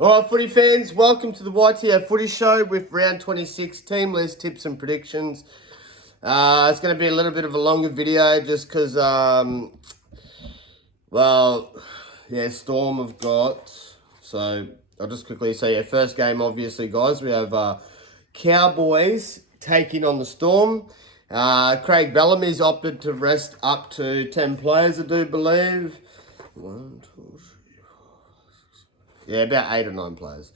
All right, footy fans, welcome to the YTO Footy Show with round 26 team list tips and predictions. It's going to be a little bit of a longer video just because, Storm have got. So I'll just quickly say, first game, obviously, guys, we have Cowboys taking on the Storm. Craig Bellamy's opted to rest up to 10 players, I do believe. 1, 2, 3. Yeah, about 8 or 9 players.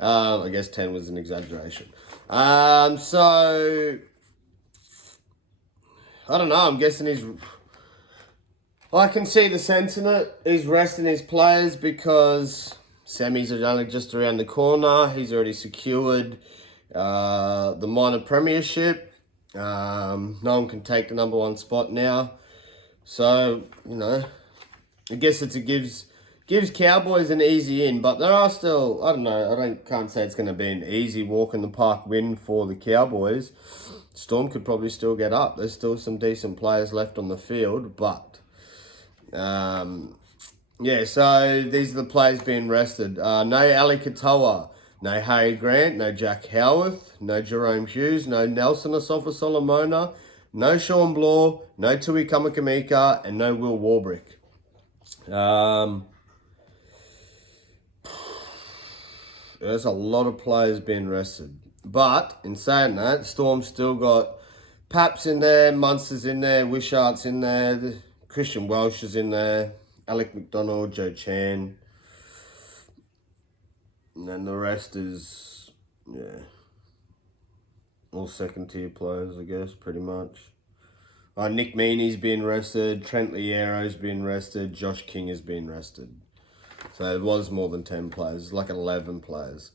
I guess 10 was an exaggeration. So, I don't know. I'm guessing I can see the sense in it. He's resting his players because semis are only just around the corner. He's already secured the minor premiership. No one can take the number 1 spot now. So, I guess gives Cowboys an easy in, but there are still, I don't know, can't say it's going to be an easy walk in the park win for the Cowboys. Storm could probably still get up. There's still some decent players left on the field, but so these are the players being rested. No Ali Katoa, no Harry Grant, no Jack Howarth, no Jerome Hughes, no Nelson Asafa Solomona, no Sean Bloor, no Tui Kamakamika, and no Will Warbrick. There's a lot of players being rested. But in saying that, Storm's still got Paps in there, Munster's in there, Wishart's in there, Christian Welsh is in there, Alec McDonald, Joe Chan. And then the rest is, all second tier players, I guess, pretty much. Nick Meaney's been rested, Trent Liero's been rested, Josh King has been rested. So it was more than 10 players, like 11 players.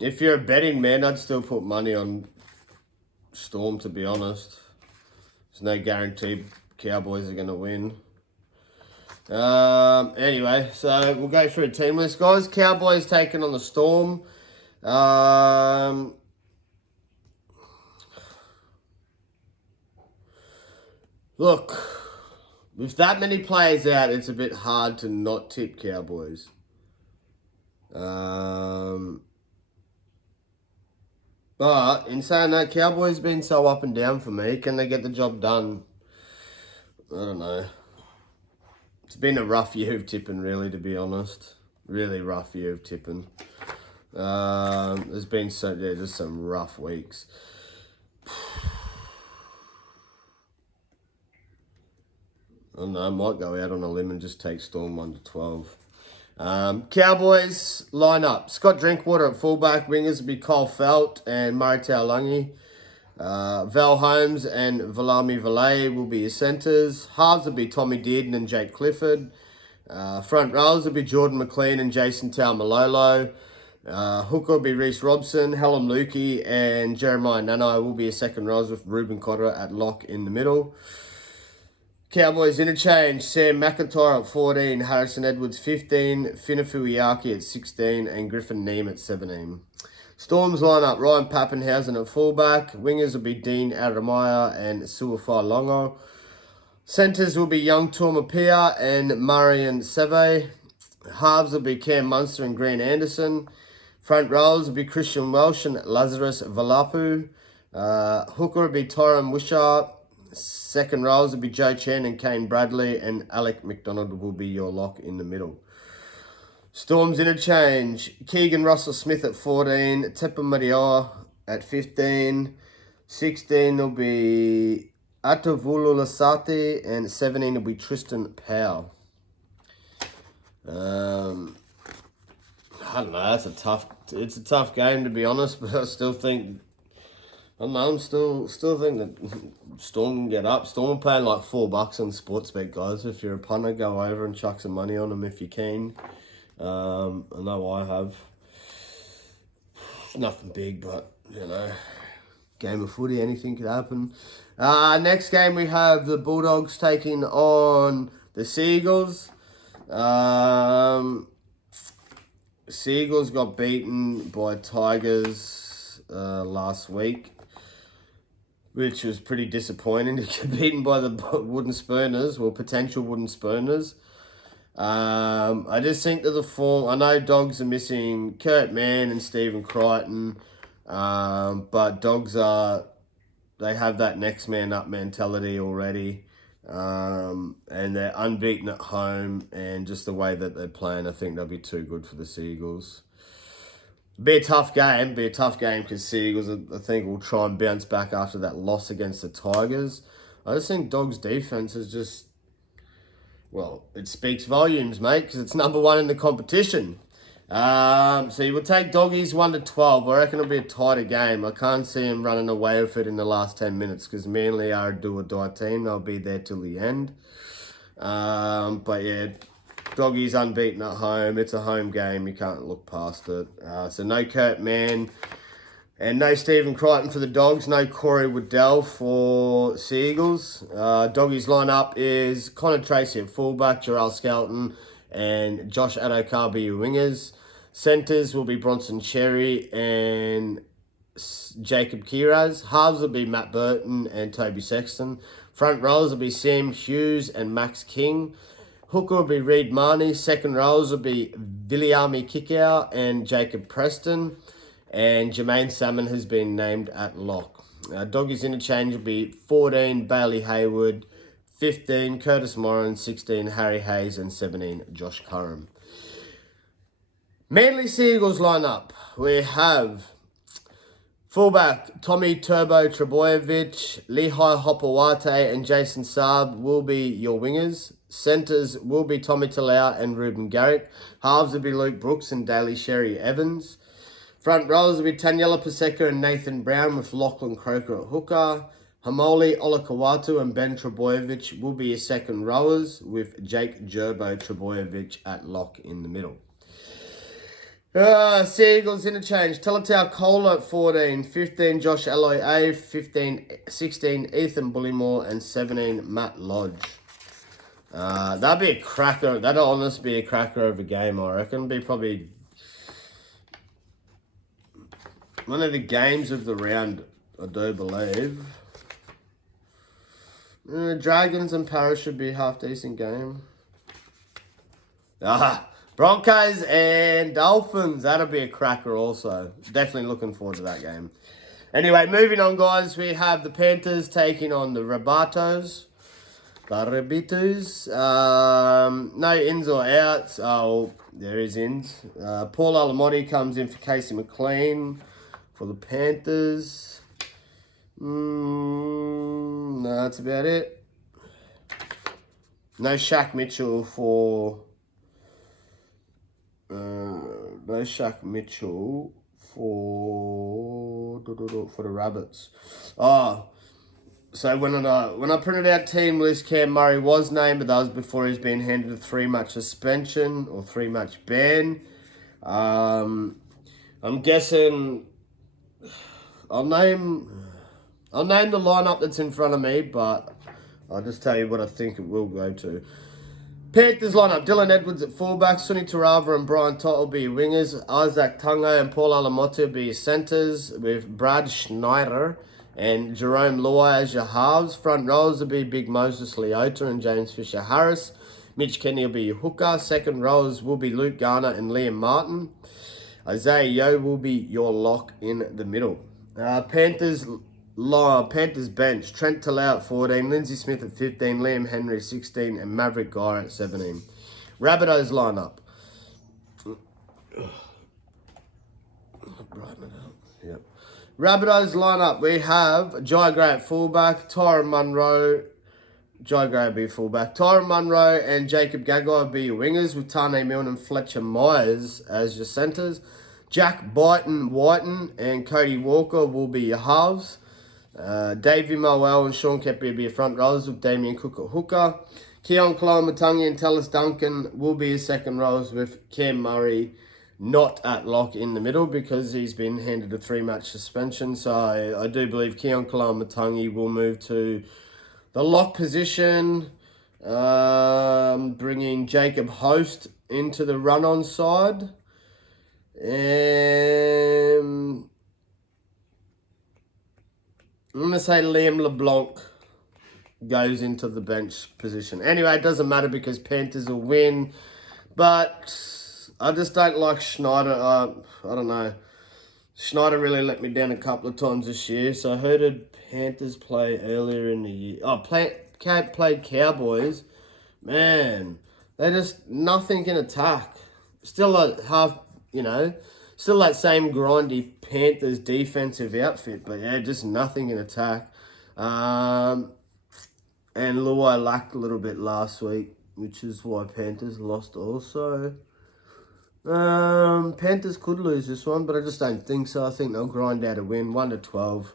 If you're a betting man, I'd still put money on Storm, to be honest. There's no guarantee Cowboys are going to win. Anyway, so we'll go through a team list, guys. Cowboys taking on the Storm. Look, with that many players out, it's a bit hard to not tip Cowboys. But in saying that, Cowboys been so up and down for me. Can they get the job done? I don't know. It's been a rough year of tipping, really, to be honest. Really rough year of tipping. There's been just some rough weeks. I don't know, I might go out on a limb and just take Storm 1-12. Cowboys lineup: Scott Drinkwater at fullback. Wingers will be Cole Felt and Murray Taulagi. Val Holmes and Valami Valet will be your centres. Halves will be Tommy Dearden and Jake Clifford. Front rows will be Jordan McLean and Jason Taumalolo. Hooker will be Reece Robson. Helen Lukey and Jeremiah Nanai will be your second rows with Ruben Cotter at lock in the middle. Cowboys interchange: Sam McIntyre at 14, Harrison Edwards 15, Finafu Iaki at 16, and Griffin Neem at 17. Storms lineup: Ryan Pappenhausen at fullback. Wingers will be Dean Adamaya and Suafai Longo. Centres will be Young Tuamapia and Marian Seve. Halves will be Cam Munster and Grant Anderson. Front rows will be Christian Welsh and Lazarus Valapu. Hooker will be Tyron Wishart. Second rows will be Joe Chen and Kane Bradley, and Alec McDonald will be your lock in the middle. Storms interchange: Keegan Russell Smith at 14, Tepa Marioa at 15, 16 will be Atavulu Lasati, and 17 will be Tristan Powell. I don't know, it's a tough game, to be honest, but I still think, I'm still think that Storm can get up. Storm are paying like $4 on Sportsbet, guys. If you're a punter, go over and chuck some money on them if you can. I know I have. Nothing big, but, game of footy, anything could happen. Next game, we have the Bulldogs taking on the Seagulls. Seagulls got beaten by Tigers last week, which was pretty disappointing to get beaten by the Wooden Spooners, well, potential Wooden Spooners. I just think that the form, I know Dogs are missing Kurt Mann and Stephen Crichton, but Dogs they have that next man up mentality already. And they're unbeaten at home, and just the way that they're playing, I think they'll be too good for the Seagulls. Be a tough game because Seagulls, I think, will try and bounce back after that loss against the Tigers. I just think Dogs' defense is just, well, it speaks volumes, mate, because it's number one in the competition. So you will take Doggies 1-12. I reckon it'll be a tighter game. I can't see him running away with it in the last 10 minutes because Manly are a do-or-die team. They'll be there till the end. But yeah, Doggies unbeaten at home. It's a home game. You can't look past it. So no Kurt Mann and no Stephen Crichton for the Dogs. No Corey Waddell for Seagulls. Doggies lineup is Connor Tracy at fullback, Jarrell Skelton and Josh Adokar be your wingers. Centres will be Bronson Cherry and Jacob Kiraz. Halves will be Matt Burton and Toby Sexton. Front rows will be Sam Hughes and Max King. Hooker will be Reed Marnie. Second rows will be Viliami Kikau and Jacob Preston. And Jermaine Salmon has been named at lock. Doggies interchange will be 14 Bailey Hayward, 15 Curtis Moran, 16 Harry Hayes and 17 Josh Curran. Manly Seagulls lineup. We have fullback Tommy Turbo Trebojevic, Lehigh Hopawate and Jason Saab will be your wingers. Centres will be Tommy Talau and Ruben Garrick. Halves will be Luke Brooks and Daly Sherry Evans. Front rows will be Taniela Paseka and Nathan Brown with Lachlan Croker at hooker. Hamoli Olakawatu and Ben Trebojevic will be your second rowers with Jake Gerbo Trebojevic at lock in the middle. Seagulls interchange. Talatau Cola at 14, 15 Josh Alloy A, 16 Ethan Bullymore and 17 Matt Lodge. That'd be a cracker. That'll honestly be a cracker of a game, I reckon. Be probably one of the games of the round, I do believe. Dragons and Paris should be a half-decent game. Broncos and Dolphins. That'll be a cracker also. Definitely looking forward to that game. Anyway, moving on, guys. We have the Panthers taking on the Rabbitohs. No ins or outs. Oh, there is ins. Paul Alamotti comes in for Casey McLean for the Panthers. No, that's about it. No Shaq Mitchell for the Rabbits. So when I printed out team list, Cam Murray was named, but that was before he's been handed a 3-match suspension or 3-match ban. I'm guessing I'll name the lineup that's in front of me, but I'll just tell you what I think it will go to. Panthers lineup: Dylan Edwards at fullback, Sunny Tarava and Brian Tott will be your wingers, Isaac Tungo and Paul Alamotti will be your centres, with Brad Schneider and Jerome Luai as your halves. Front rows will be Big Moses Leota and James Fisher-Harris. Mitch Kenny will be your hooker. Second rows will be Luke Garner and Liam Martin. Isaiah Yeo will be your lock in the middle. Panthers bench: Trent Talau at 14, Lindsay Smith at 15, Liam Henry 16, and Maverick Guy at 17. Rabbitohs lineup. Yep. Rabbitohs lineup. We have Jai Gray at fullback, Tyron Munro. Jai Gray will be fullback. Tyron Munro and Jacob Gagai will be your wingers, with Tane Milne and Fletcher Myers as your centres. Jack Whiten and Cody Walker will be your halves. Davey Mowell and Sean Kepi will be your front rows, with Damien Cook at hooker. Keon Koloamatangi and Tallis Duncan will be your second rows, with Cam Murray not at lock in the middle because he's been handed a 3-match suspension. So I do believe Keon Koloamatangi will move to the lock position, bringing Jacob Host into the run-on side. I'm going to say Liam LeBlanc goes into the bench position. Anyway, it doesn't matter because Panthers will win. But I just don't like Schneider. I don't know. Schneider really let me down a couple of times this year. So I heard Panthers play earlier in the year. Played Cowboys. Man, they just nothing in attack. Still still that same grindy Panthers defensive outfit. But yeah, just nothing in attack. And Luai lacked a little bit last week, which is why Panthers lost also. Panthers could lose this one, but I just don't think so. I think they'll grind out a win, 1-12.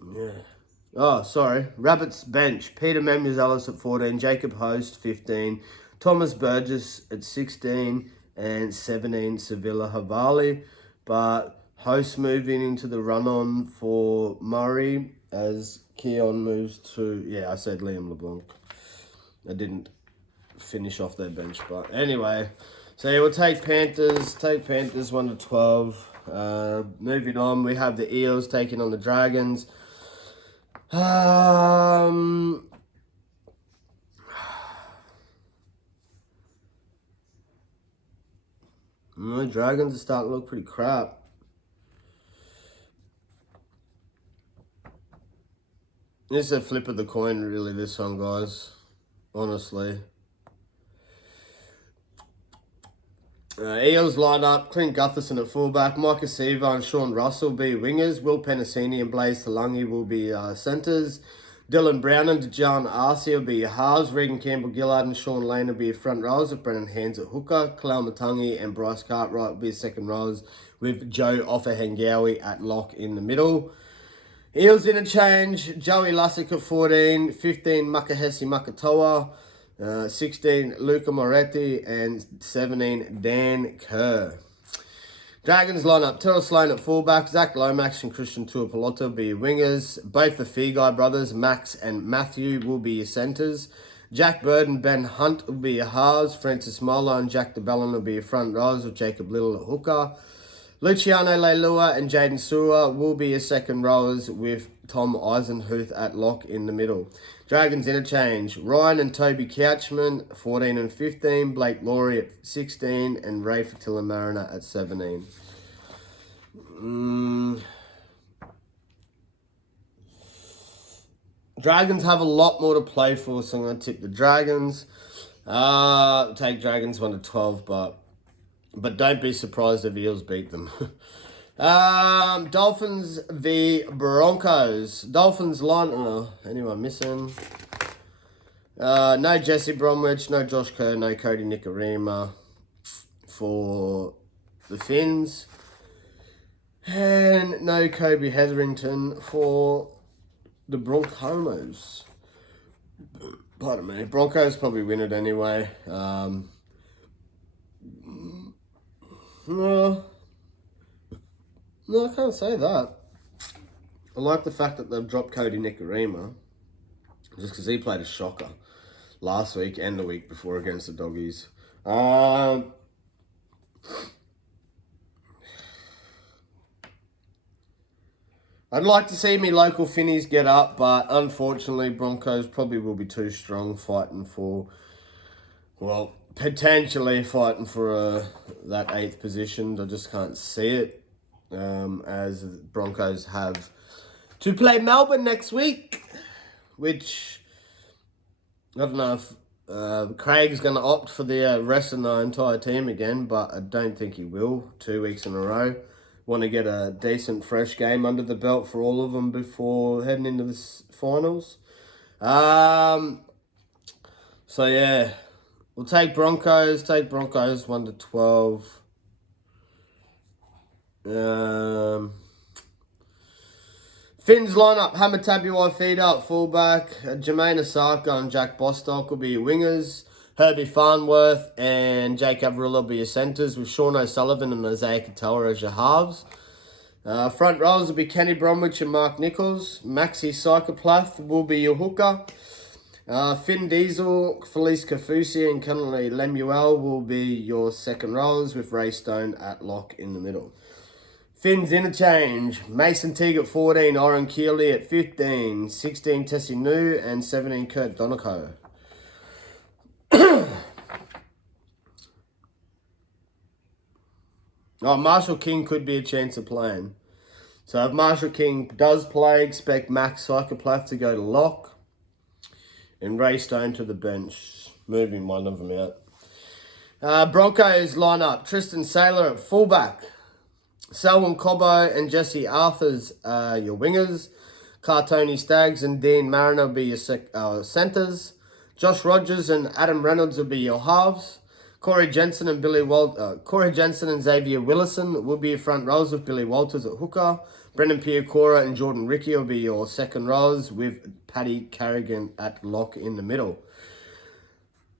Yeah. Oh, sorry. Rabbits bench. Peter Memuzelis at 14, Jacob Host 15, Thomas Burgess at 16, and 17 Sevilla Havali. But Host moving into the run-on for Murray as Keon moves to... Yeah, I said Liam LeBlanc. I didn't finish off their bench, but anyway, so yeah, we'll take Panthers 1-12. Moving on, we have the Eels taking on the Dragons. The Dragons are starting to look pretty crap. This is a flip of the coin, really, this one, guys. Honestly. Eels line up, Clint Gutherson at fullback, Micah Seaver and Sean Russell be wingers, Will Penasini and Blaze Talangi will be centres, Dylan Brown and Dejan Arce will be halves, Regan Campbell-Gillard and Sean Lane will be front rows with Brennan Hands at hooker, Kalal Matangi and Bryce Cartwright will be second rows with Joe Offahengawi at lock in the middle. Eels interchange, Joey Lussick at 14, 15 Makahesi Makatoa, 16 Luca Moretti, and 17 Dan Kerr. Dragons line up, Terrell Sloan at fullback, Zach Lomax and Christian Tuapolota will be wingers. Both the Feagai brothers, Max and Matthew, will be your centres. Jack Bird and Ben Hunt will be your halves. Francis Mola and Jack DeBellin will be your front rows with Jacob Little at hooker. Luciano Leilua and Jaden Sewer will be your second rowers with Tom Eisenhuth at lock in the middle. Dragons interchange, Ryan and Toby Couchman, 14 and 15, Blake Laurie at 16, and Ray Fatilla Mariner at 17. Dragons have a lot more to play for, so I'm going to tip the Dragons. Take Dragons 1-12, but don't be surprised if Eels beat them. Dolphins v Broncos. Dolphins line... anyone missing? No Jesse Bromwich, no Josh Kerr, no Cody Nikorima for the Finns. And no Kobe Hetherington for the Broncos. Pardon me. Broncos probably win it anyway. No, I can't say that. I like the fact that they've dropped Cody Nikorima just because he played a shocker last week and the week before against the Doggies. I'd like to see me local Finnies get up, but unfortunately Broncos probably will be too strong fighting for, well, potentially fighting for that 8th position. I just can't see it, as the Broncos have to play Melbourne next week, which I don't know if Craig's going to opt for the rest of the entire team again, but I don't think he will. 2 weeks in a row. Want to get a decent fresh game under the belt for all of them before heading into the finals. So yeah, we'll take Broncos. Take Broncos 1-12. Finns lineup: Hamid Tabuai-Fida at fullback, Jermaine Osaka and Jack Bostock will be your wingers. Herbie Farnworth and Jake Averill will be your centres, with Sean O'Sullivan and Isaiah Katoa as your halves. Front rows will be Kenny Bromwich and Mark Nichols. Maxi Psychoplath will be your hooker. Finn Diesel, Felice Kafusi and Kennedy Lemuel will be your second rows, with Ray Stone at lock in the middle. Finns interchange. Mason Teague at 14, Oren Keeley at 15, 16 Tessie New, and 17 Kurt Donaco. Marshall King could be a chance of playing. So if Marshall King does play, expect Max Psychopath to go to lock and Ray Stone to the bench, moving one of them out. Broncos lineup. Tristan Saylor at fullback. Selwyn Cobbo and Jesse Arthurs your wingers. Cartoni Staggs and Dean Mariner will be your centres. Josh Rogers and Adam Reynolds will be your halves. Corey Jensen and Xavier Willison will be your front rows with Billy Walters at hooker. Brendan Piacora and Jordan Ricky will be your second rows with Paddy Carrigan at lock in the middle.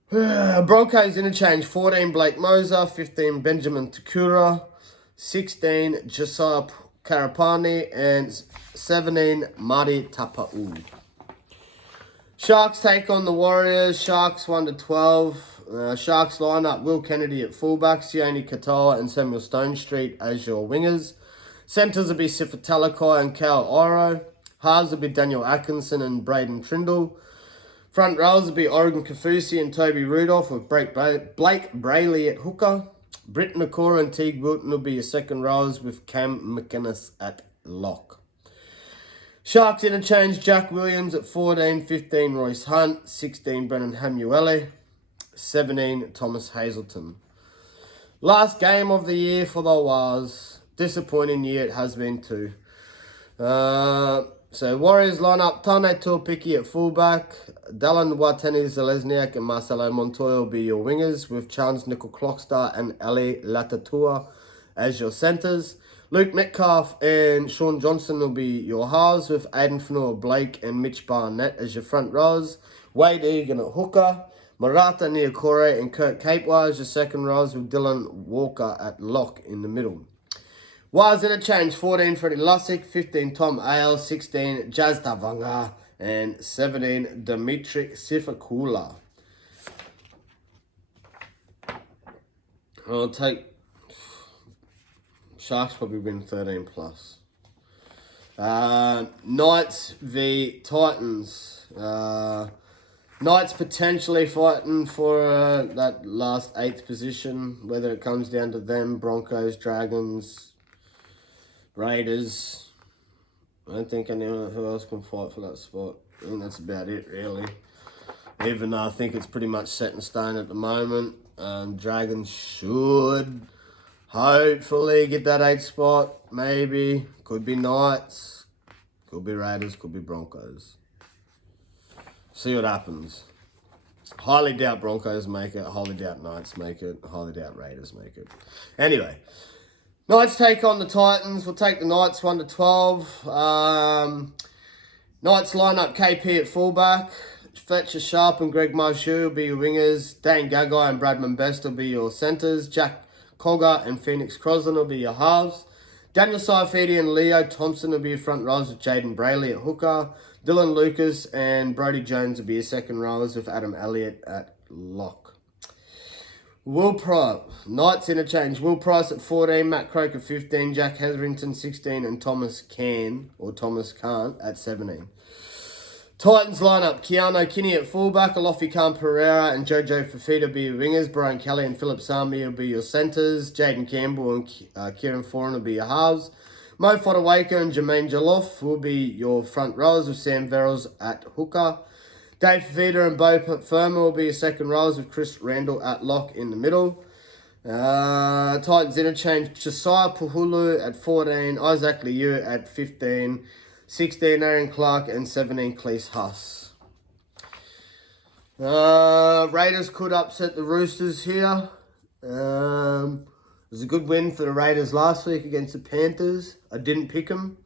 Broncos interchange. 14 Blake Moser, 15 Benjamin Takura, 16 Josiah Karapani, and 17 Marty Tapa'u. Sharks take on the Warriors. Sharks 1-12. Sharks lineup. Will Kennedy at fullback, Sione Katoa and Samuel Stone Street as your wingers. Centres will be Sifa Talakai and Cal Oro. Halves will be Daniel Atkinson and Braden Trindle. Front rows will be Oregon Kafusi and Toby Rudolph with Blake Brayley at hooker. Britt McCora and Teague Wilton will be your second rows with Cam McInnes at lock. Sharks interchange. Jack Williams at 14, 15 Royce Hunt, 16 Brennan Hamuele, 17 Thomas Hazelton. Last game of the year for the Wars. Disappointing year it has been too. So Warriors lineup. Tane Tuapiki at fullback. Dallin Wateni Zelezniak and Marcelo Montoya will be your wingers with Chance Nickel Clockstar and Ali Latatua as your centres. Luke Metcalf and Sean Johnson will be your halves with Aiden Fanua Blake and Mitch Barnett as your front rows. Wade Egan at hooker. Marata Niokore and Kurt Capewell as your second rows with Dylan Walker at lock in the middle. Wires interchange. 14 Freddie Lussick, 15 Tom Ale, 16 Jazz Tavanga, and 17 Dimitri Sifakula. I'll take Sharks probably win 13 plus. Knights v Titans. Knights potentially fighting for that last 8th position, whether it comes down to them, Broncos, Dragons, Raiders. I don't think anyone who else can fight for that spot. I think that's about it, really. Even though I think it's pretty much set in stone at the moment. Dragons should hopefully get that 8th spot. Maybe. Could be Knights. Could be Raiders. Could be Broncos. See what happens. Highly doubt Broncos make it. Highly doubt Knights make it. Highly doubt Raiders make it. Anyway. Knights take on the Titans. We'll take the Knights 1-12. Knights line up KP at fullback. Fletcher Sharp and Greg Marshu will be your wingers. Dane Gagai and Bradman Best will be your centres. Jack Cogger and Phoenix Crosland will be your halves. Daniel Saifidi and Leo Thompson will be your front rows with Jaden Brayley at hooker. Dylan Lucas and Brody Jones will be your second rows with Adam Elliott at lock. Will Price, Knights interchange. Will Price at 14, Matt Croker 15, Jack Hetherington 16, and Thomas Can't at 17. Titans lineup. Keanu Kinney at fullback, Alofi Khan Pereira and Jojo Fafita will be your wingers. Brian Kelly and Philip Sami will be your centres. Jaden Campbell and Kieran Foran will be your halves. Mo Fodawaker and Jermaine Jaloff will be your front rows with Sam Verrills at hooker. Dave Fafita and Bo Firma will be your second rows with Chris Randall at lock in the middle. Titans interchange. Josiah Puhulu at 14, Isaac Liu at 15, 16 Aaron Clark and 17 Cleese Huss. Raiders could upset the Roosters here. It was a good win for the Raiders last week against the Panthers. I didn't pick them.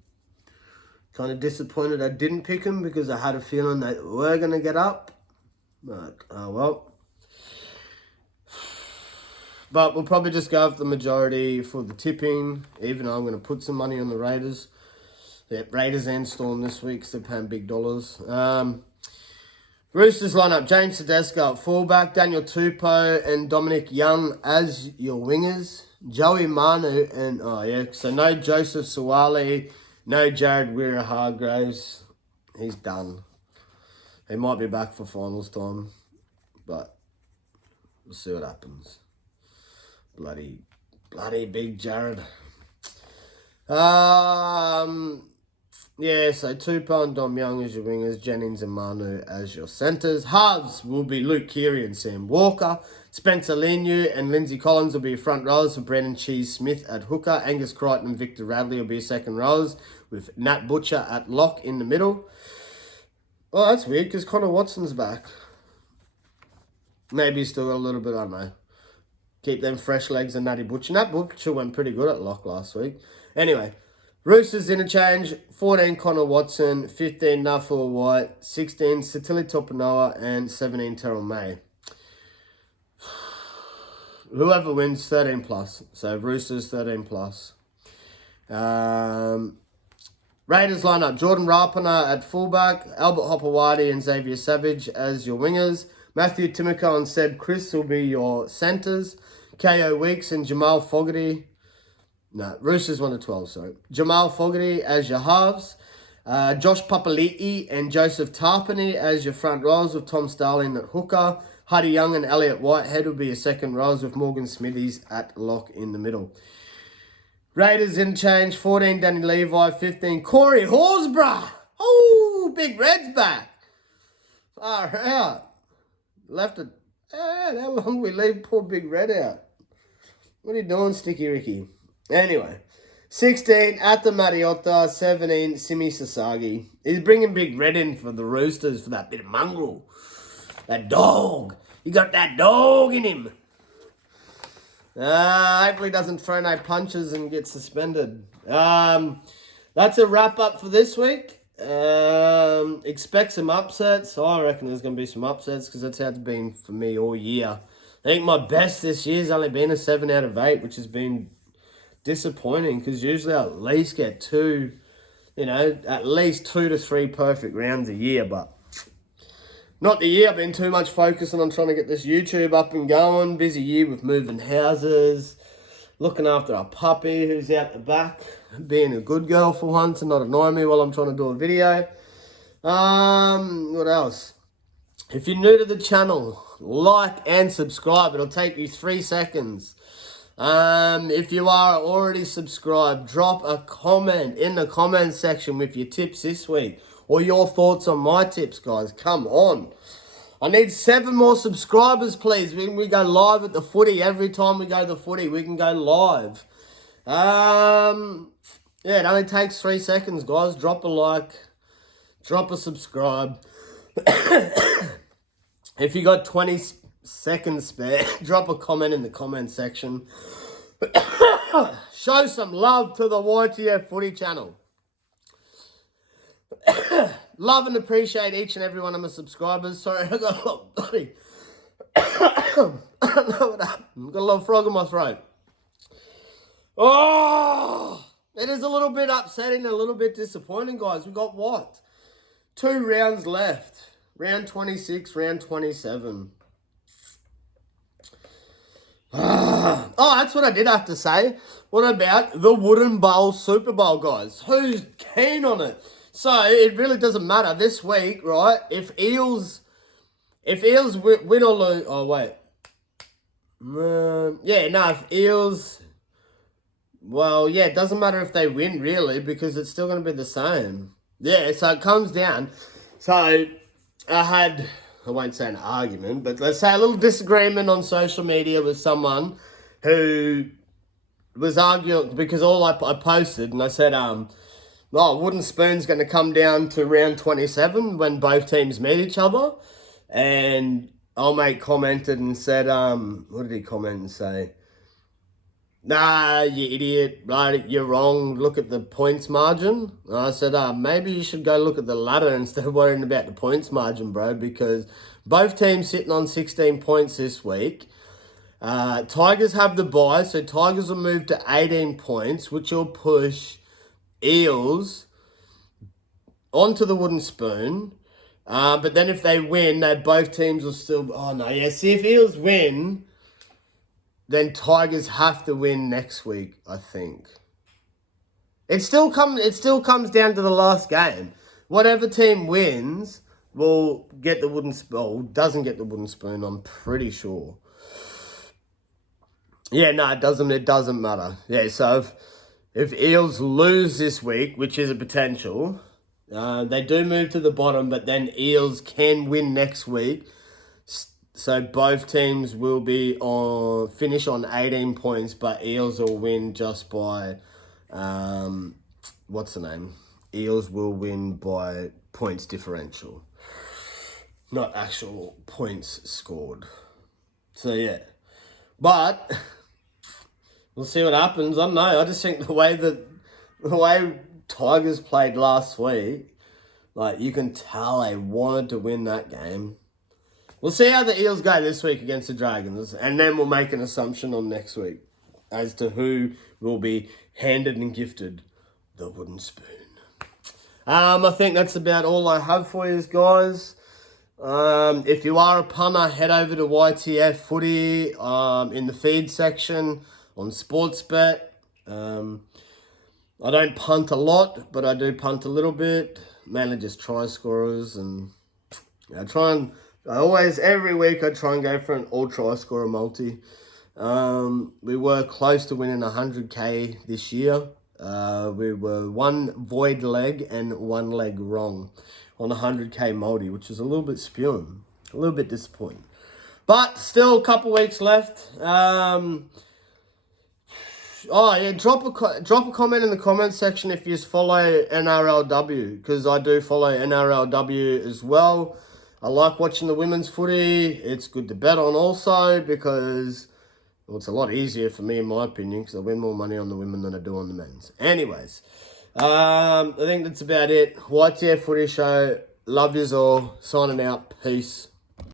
Kind of disappointed I didn't pick them because I had a feeling they were going to get up. But, well. But we'll probably just go with the majority for the tipping, even though I'm going to put some money on the Raiders. Yeah, Raiders and Storm this week, so they're paying big dollars. Roosters lineup. James Tedesco at fullback, Daniel Tupou and Dominic Young as your wingers. Joey Manu and, so no Joseph Suwali, no Jared Weir-Hargraves. He's done. He might be back for finals time, but we'll see what happens. Bloody big Jared. Yeah, so Tupou and Dom Young as your wingers, Jennings and Manu as your centres. Halves will be Luke Keary and Sam Walker. Spencer Leniu and Lindsay Collins will be front rows for Brendan Cheese-Smith at hooker. Angus Crichton and Victor Radley will be second rows with Nat Butcher at lock in the middle. Oh, that's weird because Connor Watson's back. Maybe he's still got a little bit, I don't know. Keep them fresh legs and Natty Butcher. Nat Butcher went pretty good at lock last week. Anyway, Roosters interchange, 14 Connor Watson, 15 Nafua White, 16 Satili Topanoa, and 17 Terrell May. Whoever wins, 13 plus. So Roosters, 13 plus. Raiders lineup, Jordan Rapana at fullback, Albert Hopewadi and Xavier Savage as your wingers. Matthew Timoko and Seb Chris will be your centres. KO Weeks and Jamal Fogarty. No, Roosters 1 to 12, sorry. Jamal Fogarty as your halves. Josh Papali'i and Joseph Tarpany as your front rows with Tom Starling at hooker. Huddy Young and Elliot Whitehead will be your second rows with Morgan Smithies at lock in the middle. Raiders interchange, 14 Danny Levi, 15 Corey Horsburgh. Oh, Big Red's back. Far out. Left it. How long we leave poor Big Red out? What are you doing, Sticky Ricky? Anyway, 16 Ata Mariota, 17 Simi Sasagi. He's bringing Big Red in for the Roosters for that bit of mongrel. That dog. He got that dog in him. Hopefully doesn't throw no punches and get suspended. That's a wrap up for this week. Expect some upsets. I reckon there's going to be some upsets because that's how it's been for me all year. I think my best this year's only been a 7 out of 8, which has been disappointing because usually I at least get at least 2 to 3 perfect rounds a year, but not the year. I've been too much focusing on trying to get this YouTube up and going. Busy year with moving houses, looking after our puppy who's out the back, being a good girl for once and not annoying me while I'm trying to do a video. What else? If you're new to the channel, like and subscribe. It'll take you 3 seconds. If you are already subscribed, drop a comment in the comment section with your tips this week or your thoughts on my tips, guys. Come on. I need 7 more subscribers, please. We go live at the footy. Every time we go to the footy, we can go live. Yeah, it only takes 3 seconds, guys. Drop a like. Drop a subscribe. If you got 20 seconds spare, drop a comment in the comment section. Show some love to the YTF Footy channel. Love and appreciate each and every one of my subscribers. Sorry, I got a lot bloody. I don't know what happened. Got a little frog in my throat. Oh, it is a little bit upsetting and a little bit disappointing, guys. We've got what? 2 rounds left. Round 26, round 27. Oh, that's what I did have to say. What about the Wooden Bowl Super Bowl, guys? Who's keen on it? So, it really doesn't matter. This week, right, if Eels win or lose... Oh, wait. If Eels... Well, yeah, it doesn't matter if they win, really, because it's still going to be the same. Yeah, so it comes down. So, I won't say an argument, but let's say a little disagreement on social media with someone who was arguing, because all I posted, and I said, Wooden Spoon's going to come down to round 27 when both teams meet each other. And our mate commented and said, what did he comment and say? Nah, you idiot, right, you're wrong, look at the points margin. And I said, maybe you should go look at the ladder instead of worrying about the points margin, bro, because both teams sitting on 16 points this week. Tigers have the bye, so Tigers will move to 18 points, which will push Eels onto the Wooden Spoon. But then if they win, both teams will still... Oh, no, yeah, see, if Eels win... then Tigers have to win next week, I think. It still comes down to the last game. Whatever team wins will get the wooden spoon. Doesn't get the wooden spoon, I'm pretty sure. Yeah, no, it doesn't matter. Yeah, so if Eels lose this week, which is a potential, they do move to the bottom, but then Eels can win next week. So both teams will be finish on 18 points, but Eels will win just by, what's the name? Eels will win by points differential, not actual points scored. So yeah, but we'll see what happens. I don't know. I just think the way Tigers played last week, like you can tell they wanted to win that game. We'll see how the Eels go this week against the Dragons, and then we'll make an assumption on next week as to who will be handed and gifted the wooden spoon. I think that's about all I have for you guys. If you are a punter, head over to YTF Footy in the feed section on Sportsbet. I don't punt a lot, but I do punt a little bit. Mainly just try scorers, and every week I try and go for an all try scorer multi. We were close to winning 100k this year. We were one void leg and one leg wrong on 100k multi, which is a little bit spewing, a little bit disappointing. But still a couple weeks left. Oh yeah, drop a comment in the comment section if you follow NRLW, because I do follow NRLW as well. I like watching the women's footy. It's good to bet on also because, well, it's a lot easier for me in my opinion because I win more money on the women than I do on the men's. Anyways, I think that's about it. YTF Footy Show. Love yous all. Signing out. Peace.